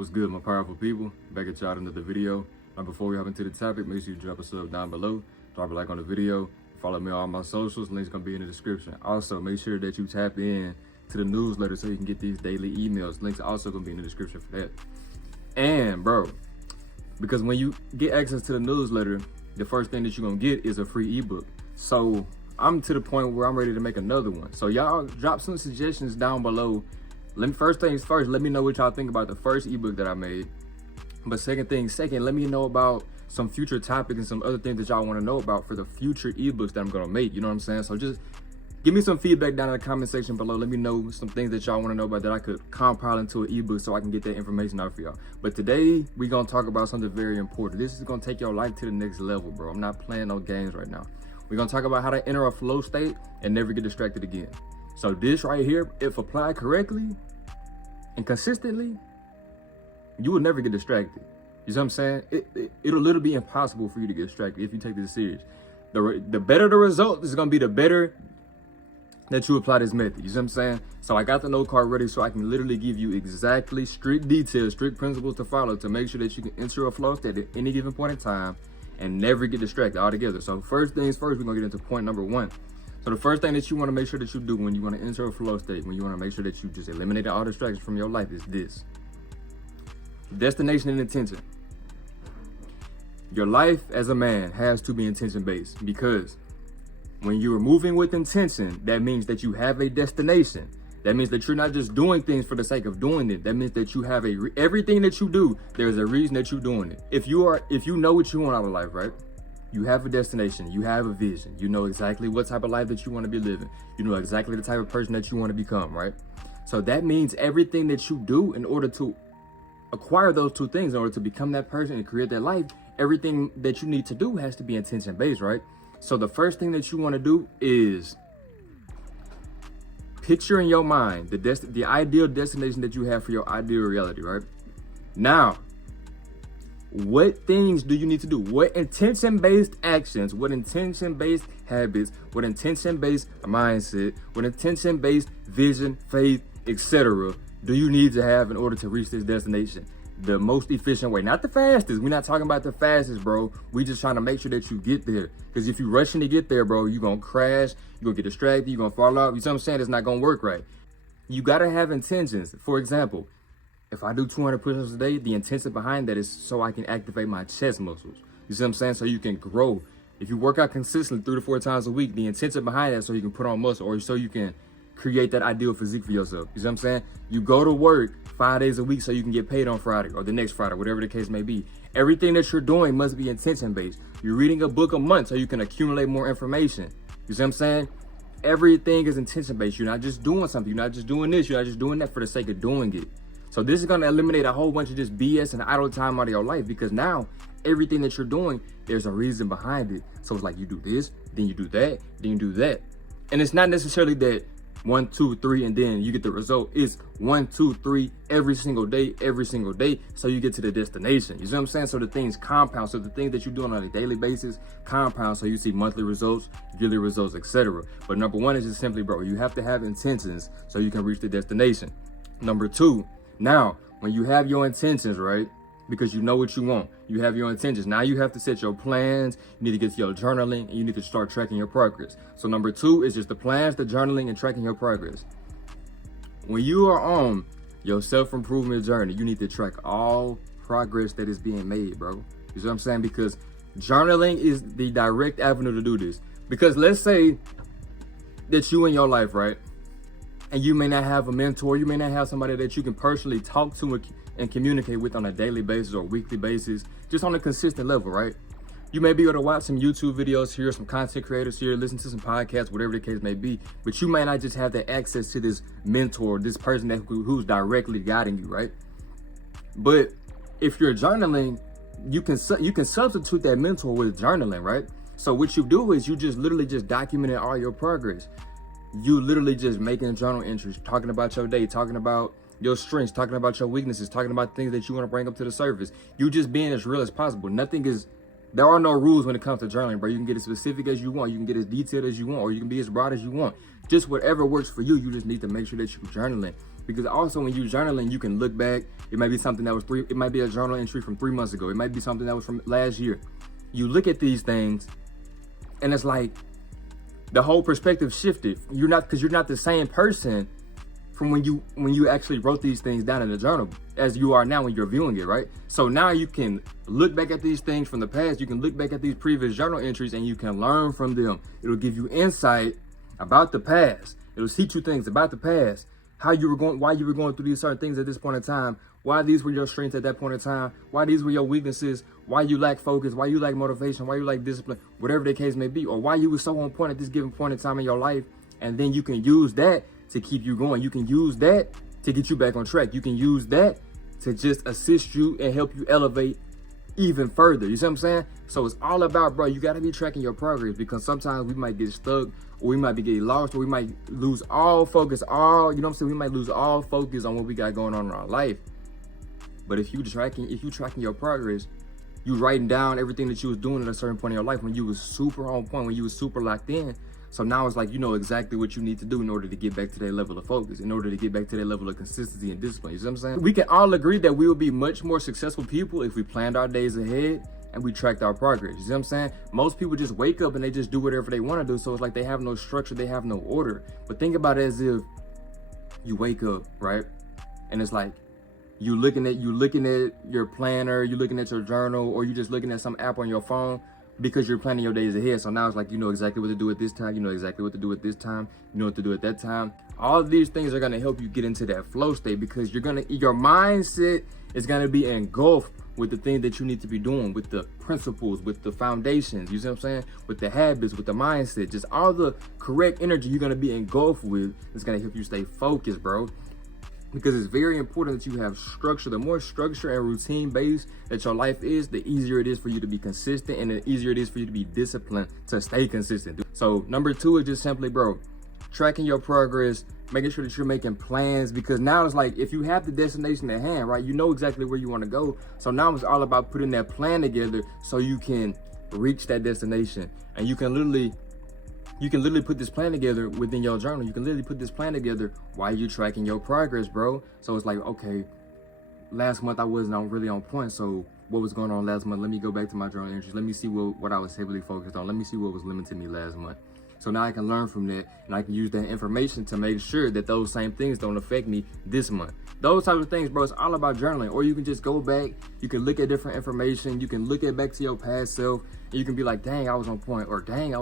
What's good, my powerful people? Back at y'all another video. Now, before we hop into the topic, make sure you drop a sub down below, drop a like on the video, follow me on all my socials. Links gonna be in the description. Also, make sure that you tap in to the newsletter so you can get these daily emails. Links also gonna be in the description for that. And bro, because when you get access to the newsletter, the first thing that you're gonna get is a free ebook. So I'm to the point where I'm ready to make another one. So y'all drop some suggestions down below. First things first, let me know what y'all think about the first ebook that I made. But second, let me know about some future topics and some other things that y'all want to know about for the future ebooks that I'm gonna make. You know what I'm saying? So just give me some feedback down in the comment section below. Let me know some things that y'all want to know about that I could compile into an ebook so I can get that information out for y'all. But today we're gonna talk about something very important. This is gonna take your life to the next level, bro. I'm not playing no games right now. We're gonna talk about how to enter a flow state and never get distracted again. So this right here, if applied correctly and consistently, you will never get distracted. You see what I'm saying? It'll literally be impossible for you to get distracted if you take this serious. The better the result is gonna be, the better that you apply this method. You see what I'm saying? So I got the note card ready so I can literally give you exactly strict details, strict principles to follow to make sure that you can enter a flow state at any given point in time and never get distracted altogether. So first things first, we're gonna get into point number one. So the first thing that you wanna make sure that you do when you wanna enter a flow state, when you wanna make sure that you just eliminate all distractions from your life, is this: destination and intention. Your life as a man has to be intention-based, because when you're moving with intention, that means that you have a destination. That means that you're not just doing things for the sake of doing it. That means that you have everything that you do, there's a reason that you're doing it. If you know what you want out of life, right? You have a destination, you have a vision. You know exactly what type of life that you want to be living. You know exactly the type of person that you want to become, right? So that means everything that you do in order to acquire those two things, in order to become that person and create that life, everything that you need to do has to be intention-based, right? So the first thing that you want to do is picture in your mind the ideal destination that you have for your ideal reality, right? Now, what things do you need to do? What intention-based actions, what intention-based habits, what intention-based mindset, what intention-based vision, faith, etc. do you need to have in order to reach this destination the most efficient way? Not the fastest. We're not talking about the fastest, bro. We just trying to make sure that you get there. Because if you're rushing to get there, bro, you're going to crash, you're going to get distracted, you're going to fall off. You see what I'm saying? It's not going to work right. You got to have intentions. For example, if I do 200 push-ups a day, the intention behind that is so I can activate my chest muscles. You see what I'm saying? So you can grow. If you work out consistently 3 to 4 times a week, the intention behind that so you can put on muscle, or so you can create that ideal physique for yourself. You see what I'm saying? You go to work 5 days a week so you can get paid on Friday or the next Friday, whatever the case may be. Everything that you're doing must be intention-based. You're reading a book a month so you can accumulate more information. You see what I'm saying? Everything is intention-based. You're not just doing something. You're not just doing this. You're not just doing that for the sake of doing it. So this is going to eliminate a whole bunch of just BS and idle time out of your life, because now everything that you're doing, there's a reason behind it. So it's like you do this, then you do that, then you do that. And it's not necessarily that 1, 2, 3, and then you get the result. It's 1, 2, 3 every single day, so you get to the destination. You see what I'm saying? So the things compound. So the things that you're doing on a daily basis compound, so you see monthly results, yearly results, etc. But number one is just simply, bro, you have to have intentions so you can reach the destination. Number two, now when you have your intentions, right? Because you know what you want, you have your intentions. Now you have to set your plans. You need to get to your journaling, and you need to start tracking your progress. So number two is just the plans, the journaling, and tracking your progress. When you are on your self-improvement journey, you need to track all progress that is being made, bro. You see what I'm saying? Because journaling is the direct avenue to do this. Because let's say that you in your life, right? And you may not have a mentor, you may not have somebody that you can personally talk to and communicate with on a daily basis or weekly basis, just on a consistent level, right? You may be able to watch some YouTube videos here, some content creators here, listen to some podcasts, whatever the case may be, but you may not just have the access to this mentor, this person who's directly guiding you, right? But if you're journaling, you can substitute that mentor with journaling, right? So what you do is you just literally just documenting all your progress. You literally just making journal entries, talking about your day, talking about your strengths, talking about your weaknesses, talking about things that you want to bring up to the surface. You just being as real as possible. There are no rules when it comes to journaling, bro. You can get as specific as you want. You can get as detailed as you want, or you can be as broad as you want. Just whatever works for you. You just need to make sure that you're journaling. Because also when you journaling, you can look back. It might be something that was it might be a journal entry from 3 months ago. It might be something that was from last year. You look at these things and it's like the whole perspective shifted. You're not the same person from when you actually wrote these things down in the journal as you are now when you're viewing it, right? So now you can look back at these things from the past. You can look back at these previous journal entries and you can learn from them. It'll give you insight about the past. It'll teach you things about the past, why you were going through these certain things at this point in time, why these were your strengths at that point in time, why these were your weaknesses, why you lack focus, why you lack motivation, why you lack discipline, whatever the case may be, or why you were so on point at this given point in time in your life. And then you can use that to keep you going. You can use that to get you back on track. You can use that to just assist you and help you elevate even further. You see what I'm saying? So it's all about, bro, you got to be tracking your progress, because sometimes we might get stuck, or we might be getting lost, or we might lose all focus, we might lose all focus on what we got going on in our life. But if you tracking your progress, you writing down everything that you was doing at a certain point in your life when you was super on point, when you was super locked in. So now it's like, you know exactly what you need to do in order to get back to that level of focus, in order to get back to that level of consistency and discipline. You see what I'm saying? We can all agree that we will be much more successful people if we planned our days ahead and we tracked our progress. You see what I'm saying? Most people just wake up and they just do whatever they want to do. So it's like they have no structure, they have no order. But think about it as if you wake up, right? And it's like you looking at your planner, you looking at your journal, or you just looking at some app on your phone, because you're planning your days ahead. So now it's like, you know exactly what to do at this time. You know exactly what to do at this time. You know what to do at that time. All of these things are going to help you get into that flow state, because your mindset is going to be engulfed with the things that you need to be doing, with the principles, with the foundations, you see what I'm saying? With the habits, with the mindset, just all the correct energy you're going to be engulfed with is going to help you stay focused, bro. Because it's very important that you have structure. The more structure and routine based that your life is, the easier it is for you to be consistent, and the easier it is for you to be disciplined to stay consistent. So number 2 is just simply, bro, tracking your progress, making sure that you're making plans, because now it's like, if you have the destination at hand, right, you know exactly where you want to go. So now it's all about putting that plan together so you can reach that destination. And you can literally put this plan together within your journal. You can literally put this plan together while you're tracking your progress, bro. So it's like, okay, last month I wasn't really on point. So what was going on last month? Let me go back to my journal entries. Let me see what I was heavily focused on. Let me see what was limiting me last month. So now I can learn from that, and I can use that information to make sure that those same things don't affect me this month. Those types of things, bro, it's all about journaling. Or you can just go back, you can look at different information, you can look back to your past self, and you can be like, dang, I was on point, or dang,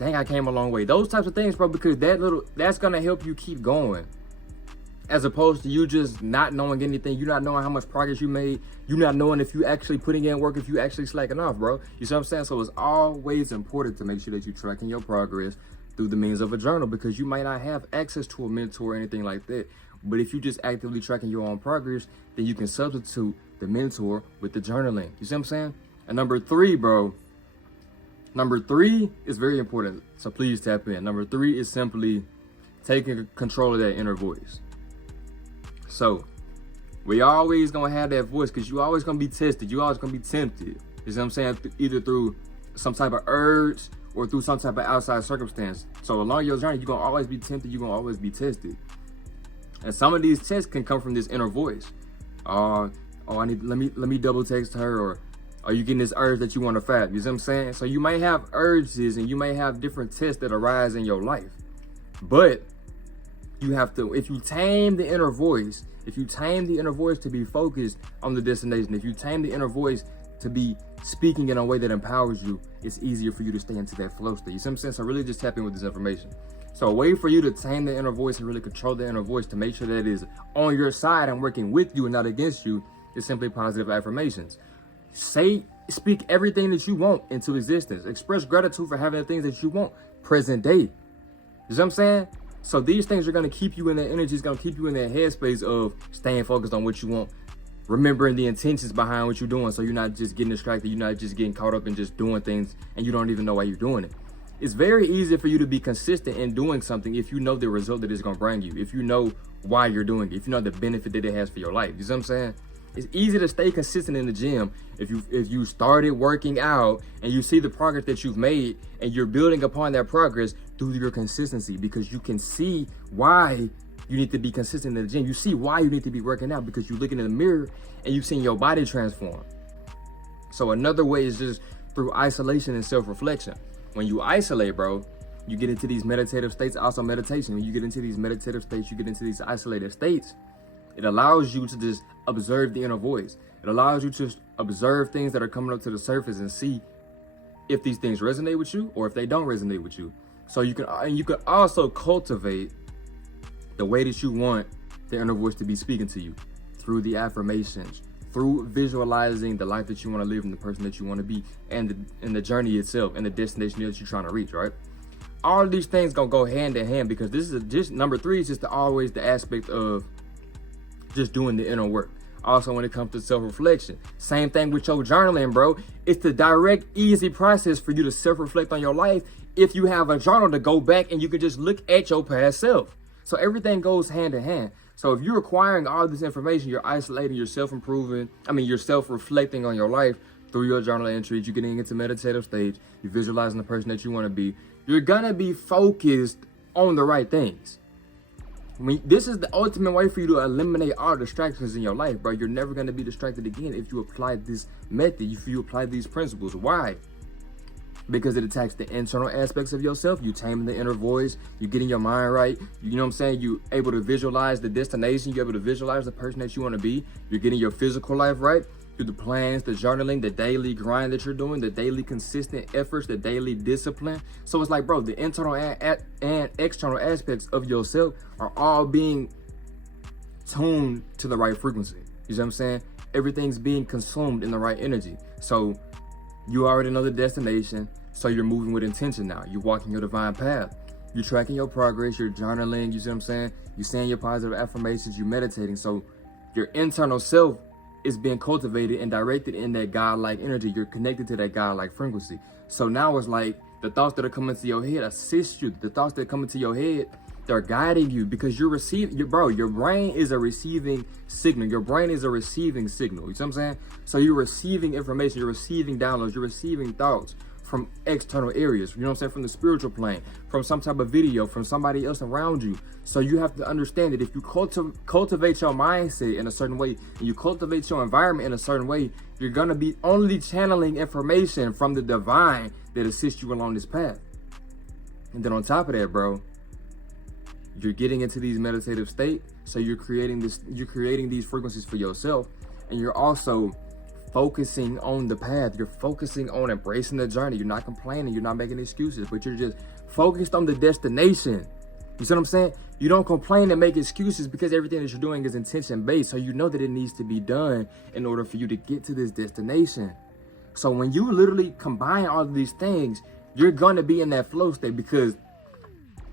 I came a long way. Those types of things, bro, because that's gonna help you keep going. As opposed to you just not knowing anything, you not knowing how much progress you made, you not knowing if you actually putting in work, if you actually slacking off, bro. You see what I'm saying? So it's always important to make sure that you're tracking your progress through the means of a journal, because you might not have access to a mentor or anything like that. But if you just actively tracking your own progress, then you can substitute the mentor with the journaling. You see what I'm saying? And number 3, bro. Number 3 is very important, so please tap in. Number 3 is simply taking control of that inner voice. So we always gonna have that voice, because you always gonna be tested. You always gonna be tempted. You see what I'm saying? Either through some type of urge or through some type of outside circumstance. So along your journey, you're gonna always be tempted. You're gonna always be tested. And some of these tests can come from this inner voice. Let me double text her, or are you getting this urge that you want to fap? You see what I'm saying? So you might have urges and you may have different tests that arise in your life. But you have to, if you tame the inner voice to be focused on the destination, if you tame the inner voice to be speaking in a way that empowers you, it's easier for you to stay into that flow state. You see what I'm saying? So really just tap in with this information. So a way for you to tame the inner voice and really control the inner voice to make sure that it is on your side and working with you and not against you is simply positive affirmations. Speak everything that you want into existence. Express gratitude for having the things that you want present day. You see what I'm saying? So these things are going to keep you in that energy. It's going to keep you in that headspace of staying focused on what you want, remembering the intentions behind what you're doing, so you're not just getting distracted. You're not just getting caught up in just doing things and you don't even know why you're doing it. It's very easy for you to be consistent in doing something if you know the result that it's going to bring you, if you know why you're doing it, if you know the benefit that it has for your life. You see what I'm saying? It's easy to stay consistent in the gym if you started working out and you see the progress that you've made and you're building upon that progress through your consistency, because you can see why You need to be consistent in the gym. You see why you need to be working out, because you're looking in the mirror and you've seen your body transform. So another way is just through isolation and self-reflection. When you isolate, bro, you get into these meditative states. Also meditation, when you get into these meditative states, you get into these isolated states, it allows you to just observe the inner voice. It allows you to observe things that are coming up to the surface and see if these things resonate with you or if they don't resonate with you. So you can also cultivate the way that you want the inner voice to be speaking to you through the affirmations, through visualizing the life that you want to live and the person that you want to be, and the journey itself and the destination that you're trying to reach, right? All of these things gonna go hand in hand, because this is just number 3 is just always the aspect of just doing the inner work. Also, when it comes to self-reflection, same thing with your journaling, bro. It's the direct, easy process for you to self-reflect on your life if you have a journal to go back and you can just look at your past self. So everything goes hand in hand. So if you're acquiring all this information, you're isolating, you're self-improving, you're self-reflecting on your life through your journal entries, you're getting into meditative stage, you're visualizing the person that you want to be, you're gonna be focused on the right things. This is the ultimate way for you to eliminate all distractions in your life, bro. You're never gonna be distracted again if you apply this method, if you apply these principles. Why? Because it attacks the internal aspects of yourself. You tame the inner voice. You getting your mind right. You know what I'm saying? You able to visualize the destination. You're able to visualize the person that you want to be. You're getting your physical life right through the plans, the journaling, the daily grind that you're doing, the daily consistent efforts, the daily discipline. So it's like, bro, the internal and external aspects of yourself are all being tuned to the right frequency. You know what I'm saying? Everything's being consumed in the right energy. So you already know the destination. So you're moving with intention now. You're walking your divine path. You're tracking your progress. You're journaling. You see what I'm saying? You're saying your positive affirmations. You're meditating. So your internal self is being cultivated and directed in that God-like energy. You're connected to that God-like frequency. So now it's like the thoughts that are coming to your head assist you. The thoughts that are coming to your head, they're guiding you, because you're receiving, your brain is a receiving signal. Your brain is a receiving signal. You see what I'm saying? So you're receiving information. You're receiving downloads. You're receiving thoughts from external areas, you know what I'm saying, from the spiritual plane, from some type of video, from somebody else around you. So you have to understand that if you cultivate your mindset in a certain way, and you cultivate your environment in a certain way, you're gonna be only channeling information from the divine that assists you along this path. And then on top of that, bro, you're getting into these meditative state, so you're creating these frequencies for yourself, and you're also focusing on the path. You're focusing on embracing the journey. You're not complaining. You're not making excuses, but you're just focused on the destination. You see what I'm saying? You don't complain and make excuses, because everything that you're doing is intention based. So you know that it needs to be done in order for you to get to this destination. So when you literally combine all of these things, you're going to be in that flow state, because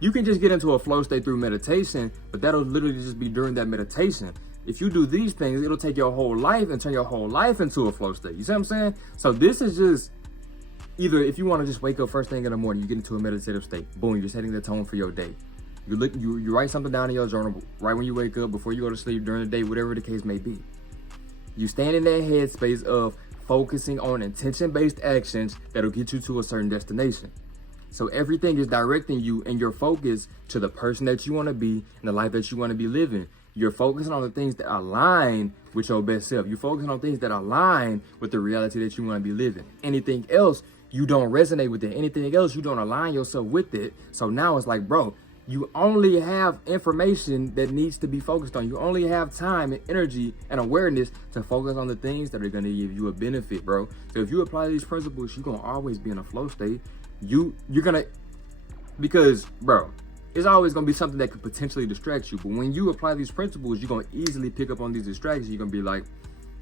you can just get into a flow state through meditation, but that'll literally just be during that meditation. If you do these things, it'll take your whole life and turn your whole life into a flow state. You see what I'm saying? So this is just either, if you want to just wake up first thing in the morning, you get into a meditative state. Boom, you're setting the tone for your day. You write something down in your journal right when you wake up, before you go to sleep, during the day, whatever the case may be. You stand in that headspace of focusing on intention-based actions that'll get you to a certain destination. So everything is directing you and your focus to the person that you want to be and the life that you want to be living. You're focusing on the things that align with your best self. You're focusing on things that align with the reality that you want to be living. Anything else, you don't resonate with it. Anything else, you don't align yourself with it. So now it's like, bro, you only have information that needs to be focused on. You only have time and energy and awareness to focus on the things that are going to give you a benefit, bro. So if you apply these principles, you're going to always be in a flow state. You're going to, because, bro, it's always going to be something that could potentially distract you. But when you apply these principles, you're going to easily pick up on these distractions. You're going to be like,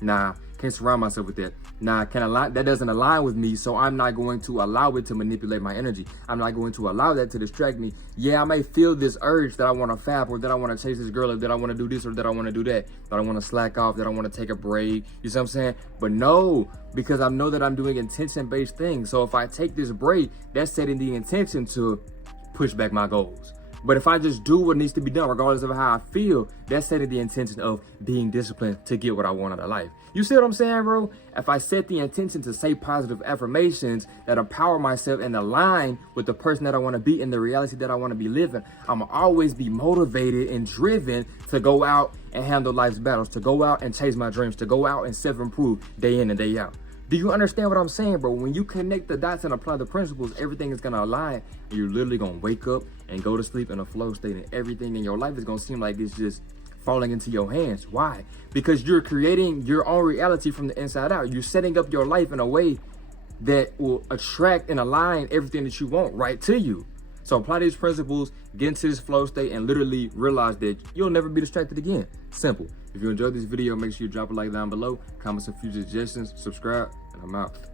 nah, can't surround myself with that. Nah, that doesn't align with me, so I'm not going to allow it to manipulate my energy. I'm not going to allow that to distract me. Yeah, I may feel this urge that I want to fap, or that I want to chase this girl, or that I want to do this, or that I want to do that, that I want to slack off, that I want to take a break. You see what I'm saying? But no, because I know that I'm doing intention-based things. So if I take this break, that's setting the intention to push back my goals. But if I just do what needs to be done, regardless of how I feel, that's setting the intention of being disciplined to get what I want out of life. You see what I'm saying, bro? If I set the intention to say positive affirmations that empower myself and align with the person that I want to be and the reality that I want to be living, I'm always be motivated and driven to go out and handle life's battles, to go out and chase my dreams, to go out and self-improve day in and day out. Do you understand what I'm saying, bro? When you connect the dots and apply the principles, everything is going to align. And you're literally going to wake up and go to sleep in a flow state, and everything in your life is going to seem like it's just falling into your hands. Why? Because you're creating your own reality from the inside out. You're setting up your life in a way that will attract and align everything that you want right to you. So apply these principles, get into this flow state, and literally realize that you'll never be distracted again. Simple. If you enjoyed this video, make sure you drop a like down below, comment some future suggestions, subscribe, and I'm out.